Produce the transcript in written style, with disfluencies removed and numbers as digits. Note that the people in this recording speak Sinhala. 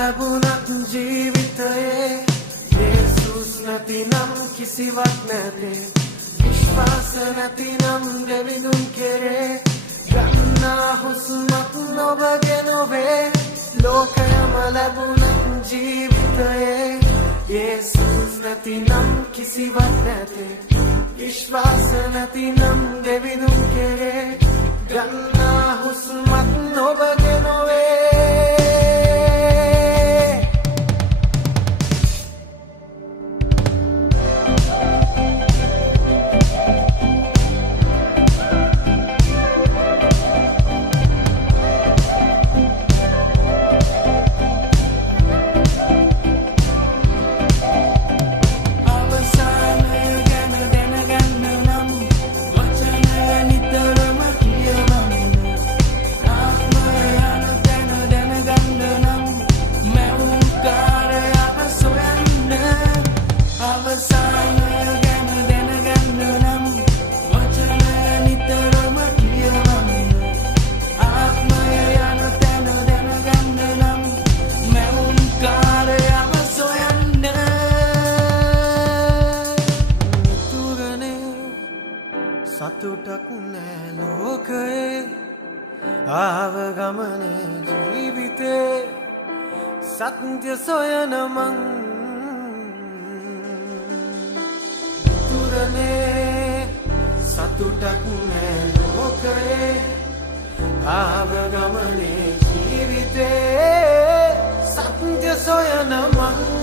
ලැබුණත් ජීවිතයේ යේසුස් නැතිනම් කිසිවක් නැතේ විශ්වාස නැතිනම් දෙවිඳුන් කෙරේ ගන්නා හුස්මක් නොබගේ නොවේ ලෝකයම ලැබුණත් ජීවිතයේ යේසුස් නැතිනම් කිසිවක් නැතේ විශ්වාස නැතිනම් දෙවිඳුන් කෙරේ ගන්නා හුස්මක් නොබගේ නොවේ සතුටක් නෑ ලෝකයේ ආව ගමනේ ජීවිතේ සත්‍ය සොයන මං තුරනේ සතුටක් නෑ ලෝකයේ ආව ගමනේ ජීවිතේ සත්‍ය සොයන මං